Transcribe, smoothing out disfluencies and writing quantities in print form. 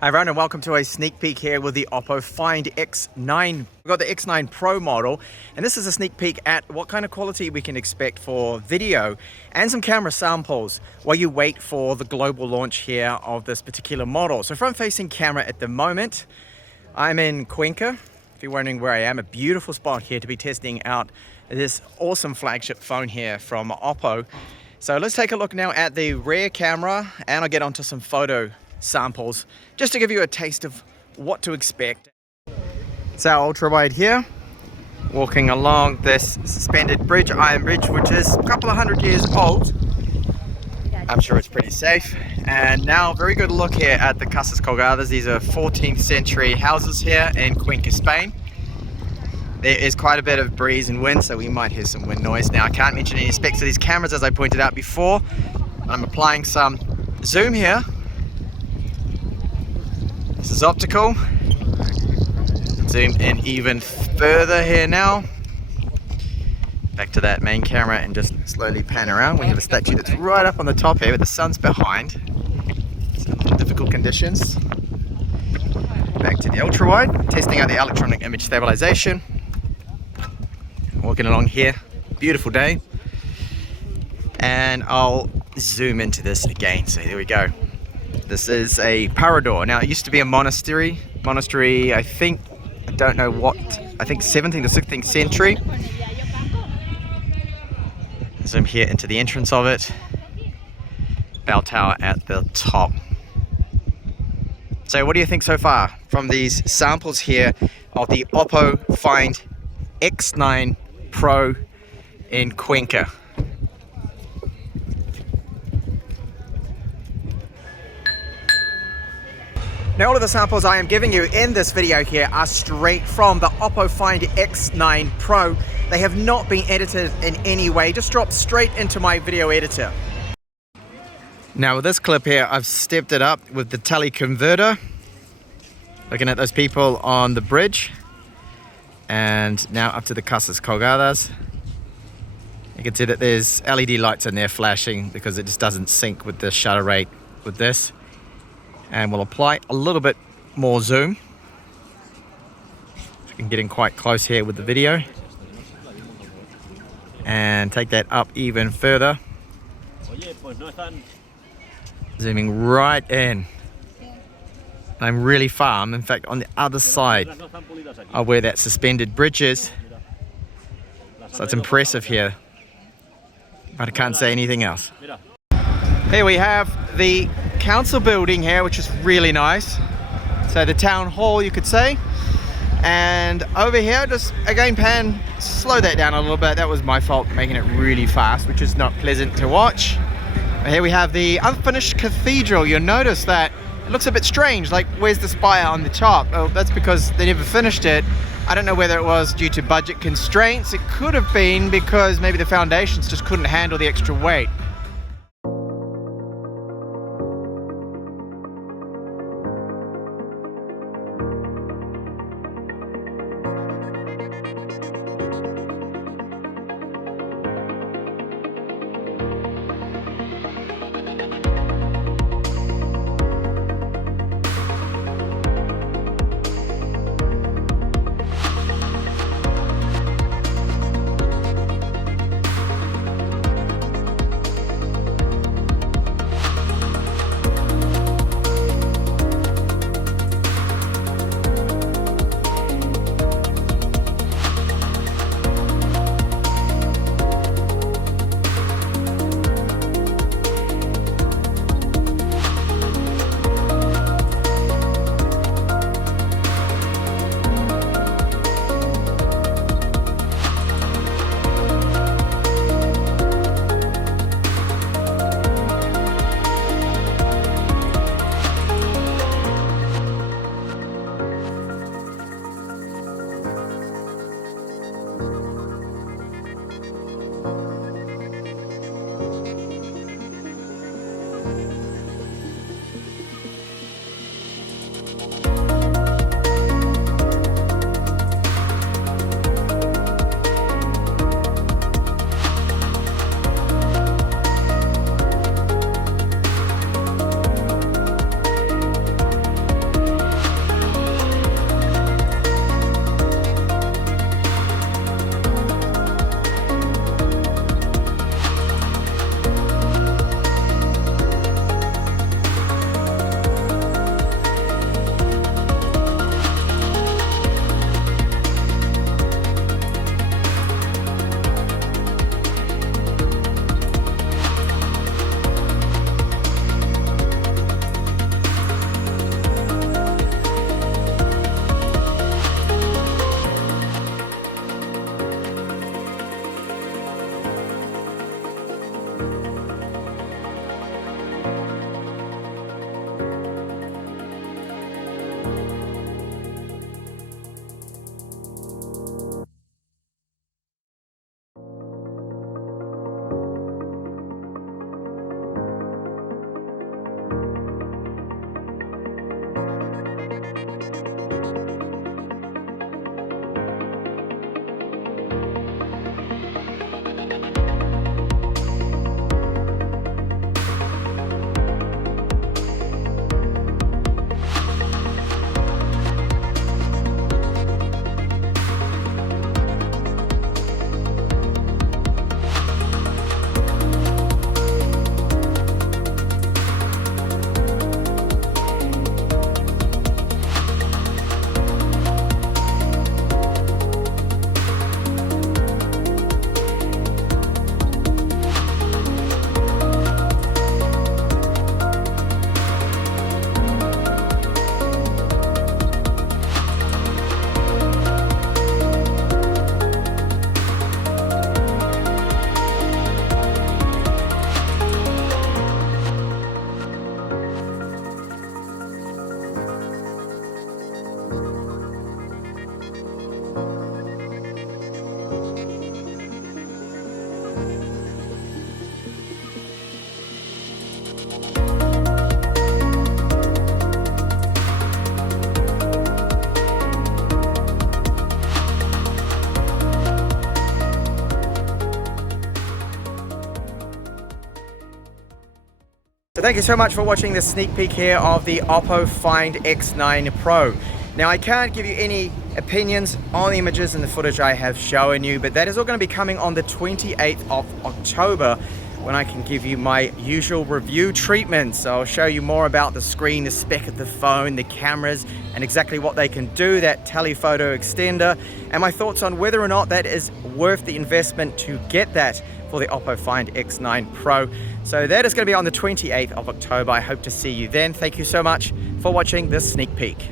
Hi everyone and welcome to a sneak peek here with the OPPO Find X9. We've got the X9 Pro model, and this is a sneak peek at what kind of quality we can expect for video and some camera samples while you wait for the global launch here of this particular model. So front-facing camera at the moment, I'm in Cuenca. If you're wondering where I am, a beautiful spot here to be testing out this awesome flagship phone here from OPPO. So let's take a look now at the rear camera and I'll get onto some photo samples just to give you a taste of what to expect. It's our ultra wide here, walking along this suspended bridge, iron bridge, which is a couple of 100 years old. I'm sure it's pretty safe. And now very good look here at the Casas Colgadas. These are 14th century houses here in Cuenca, Spain. There is quite a bit of breeze and wind, so we might hear some wind noise. Now I can't mention any specs of these cameras as I pointed out before. I'm applying some zoom here. This is optical. Zoom in even further here now. Back to that main camera and just slowly pan around. We have a statue that's right up on the top here, but the sun's behind. Some difficult conditions. Back to the ultra wide, testing out the electronic image stabilization. Walking along here, beautiful day. And I'll zoom into this again. So there we go. This is a parador. Now it used to be a monastery, I think 17th or 16th century. Zoom here into the entrance of it. Bell tower at the top. So what do you think so far from these samples here of the OPPO Find X9 Pro in Cuenca? Now all of the samples I am giving you in this video here are straight from the OPPO Find X9 Pro. They have not been edited in any way, just dropped straight into my video editor. Now with this clip here, I've stepped it up with the tele converter. Looking at those people on the bridge. And now up to the Casas Colgadas. You can see that there's LED lights in there flashing because it just doesn't sync with the shutter rate with this. And we'll apply a little bit more zoom. So we can get in quite close here with the video. And take that up even further. Zooming right in. I'm really far. I'm in fact on the other side of where that suspended bridge is. So it's impressive here. But I can't say anything else. Here we have the council building here, which is really nice. So the town hall, you could say. And over here, just again slow that down a little bit. That was my fault, making it really fast, which is not pleasant to watch. Here we have the unfinished cathedral. You'll notice that it looks a bit strange, like where's the spire on the top? Oh, that's because they never finished it. I don't know whether it was due to budget constraints. It could have been because maybe the foundations just couldn't handle the extra weight. So thank you so much for watching this sneak peek here of the OPPO Find X9 Pro. Now I can't give you any opinions on the images and the footage I have shown you, but that is all going to be coming on the 28th of October when I can give you my usual review treatment. So I'll show you more about the screen, the spec of the phone, the cameras, and exactly what they can do, that telephoto extender, and my thoughts on whether or not that is worth the investment to get that for the OPPO Find X9 Pro. So that is going to be on the 28th of October. I hope to see you then. Thank you so much for watching this sneak peek.